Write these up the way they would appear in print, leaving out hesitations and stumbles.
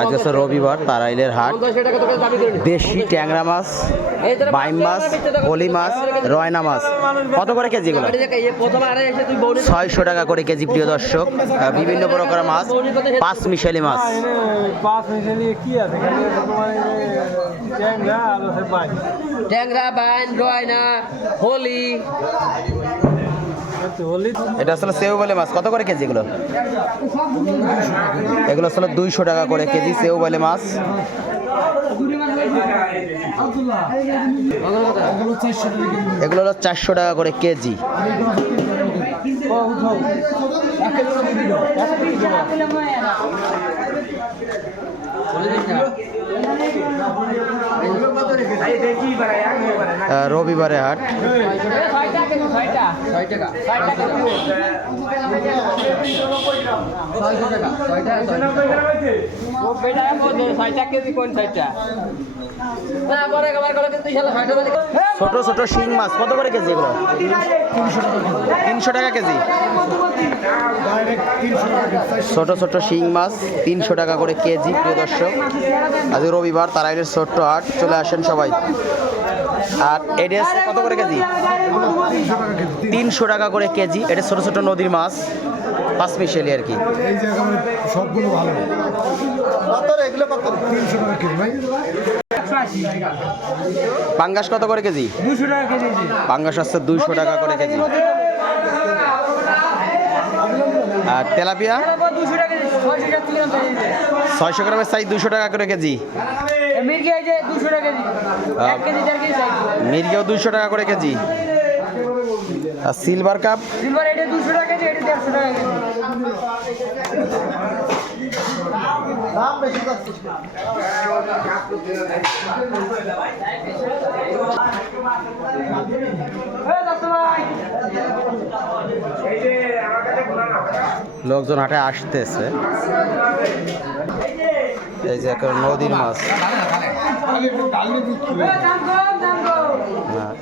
আজ হচ্ছে রবিবার, তারাইলের হাট। দেশি ট্যাংরা মাছ, বাইম মাছ, পলি মাছ, রয়না মাছ কত করে কেজি এগুলো? 600 টাকা করে কেজি। প্রিয় দর্শক, বিভিন্ন প্রকার মাছ, পাঁচ মিশালি মাছ। ট্যাংরা, বাইন, রয়না, হোলি। এটা আসলে সেউ বলে মাছ, কত করে কেজি এগুলো? এগুলো আসলে 200 টাকা করে কেজি সেউ বলে মাছ। এগুলো হলো 400 টাকা করে কেজি। রবিবারে হাট। ছোট ছোট শিং মাছ কত করে কেজি এগুলো? 300 টাকা কেজি। ছোট ছোট শিং মাছ 300 টাকা করে কেজি। প্রিয় দর্শক, আজ রবিবার, তারাইলের ছোট্ট হাট, চলে আসেন সবাই। আর এটা কত করে কেজি? 300 টাকা করে কেজি। এটা ছোট ছোট নদীর মাছ, পাঁচ মিশালি আর কি। সবগুলো ভালো। পাঙ্গাস কত করে কেজি? 200 টাকা কেজি। পাঙ্গাস আছে 200 টাকা করে কেজি। আর তেলাপিয়া 200 টাকা কেজি। 600 গ্রামের সাইজ 200 টাকা করে কেজি। মির্গি আছে 200 টাকা কেজি। 1 কেজি 1.5 কেজি সাইজ। মির্গিও 200 টাকা করে কেজি। আর সিলভার কাপ সিলভার এটা 200 টাকা কেজি, এটা 150 টাকা কেজি। দাম বেশি যাচ্ছে। লোকজন হাটে আসতেছে। এই যে একটা নদীর মাছ,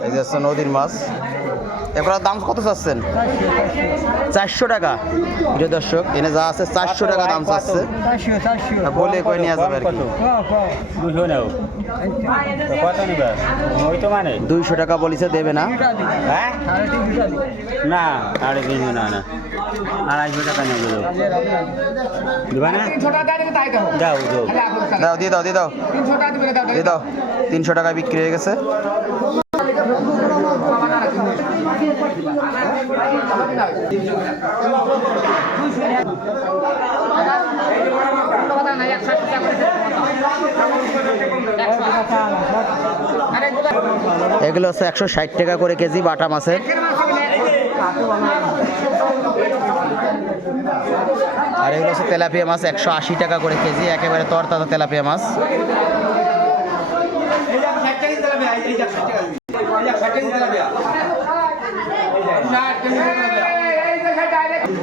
এই যে হচ্ছে নদীর মাছ। এবার দাম কত চাচ্ছেন? 400 টাকা। প্রিয় দর্শক, এনে যা আছে 400 টাকা দাম চাচ্ছে। বলে কই নিয়ে যাবে আর কি। 200 টাকা বলিছে, দেবে না? না, আরে কিছু না, 250 টাকা নেবে। দিবা না? দাও দাও দাও, দিয়ে দাও, দিয়ে দাও, দিয়ে দাও। 300 টাকায় বিক্রি হয়ে গেছে। এগুলো হচ্ছে 160 টাকা করে কেজি বাটা মাছের। আর এগুলো হচ্ছে তেলাপিয়া মাছ, 180 টাকা করে কেজি, একেবারে তরতাজা তেলাপিয়া মাছ।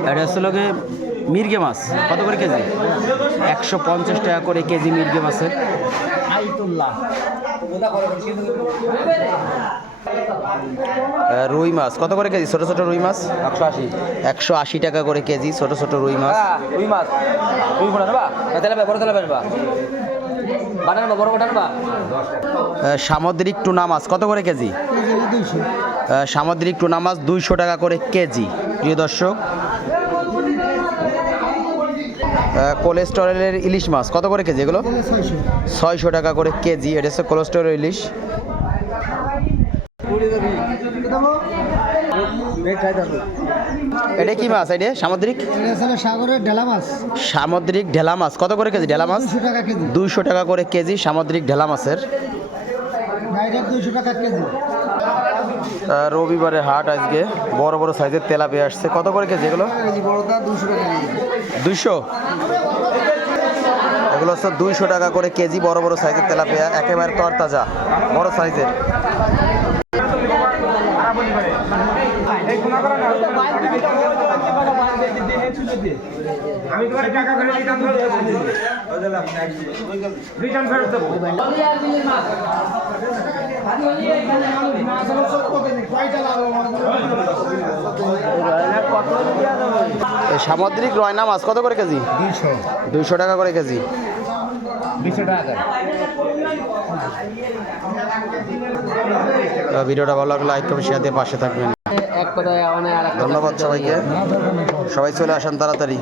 এটা হচ্ছে লোকে মির্গে মাছ, কত করে কেজি? 150 টাকা করে কেজি মির্গে মাছের। রুই মাছ কত করে কেজি? ছোট ছোট রুই মাছ 180 টাকা করে কেজি, ছোট ছোট রুই মাছ। রুই মাছ, রুই বড় না বা তেলাপিয়া, বড় তেলাপিয়া বা বানানো বড় বাটান বা। সামুদ্রিক টুনা মাছ কত করে কেজি? সামুদ্রিক টুনা মাছ 200 টাকা করে কেজি। প্রিয় দর্শক, কোলেস্টেরলের ইলিশ মাছ কত করে কেজি? এগুলো 600 টাকা করে কেজি। এটা হচ্ছে কোলেস্টেরল ইলিশ। এটা কি মাছ? এটা সামুদ্রিক সাগরের ঢেলা মাছ। সামুদ্রিক ঢেলা মাছ কত করে কেজি? ঢেলা মাছ 200 টাকা কেজি। 200 টাকা করে কেজি সামুদ্রিক ঢেলা মাছের। ডাইরেক্ট 200 টাকা কেজি। রবিবারে হাট, আজকে বড় বড় সাইজের তেলাপিয়া আসছে, কত করে কেজি এগুলো? বড়টা 200 টাকা কেজি। 200। এগুলো হচ্ছে 200 টাকা করে কেজি, বড় বড় সাইজের তেলাপিয়া, একেবারে তরতাজা বড় সাইজের। আমি তোমার টাকা করে দিতাম, রিটার্ন ফেরত দেবো। সামুদ্রিক রয়না মাছ কত করে কেজি? 200 টাকা করে কেজি। ভিডিওটা ভালো লাগলে লাইক কমেন্ট শেয়ার দিয়ে পাশে থাকবেন। এক কথায় অনেক আর ধন্যবাদ সবাইকে, সবাই চলে আসেন তাড়াতাড়ি।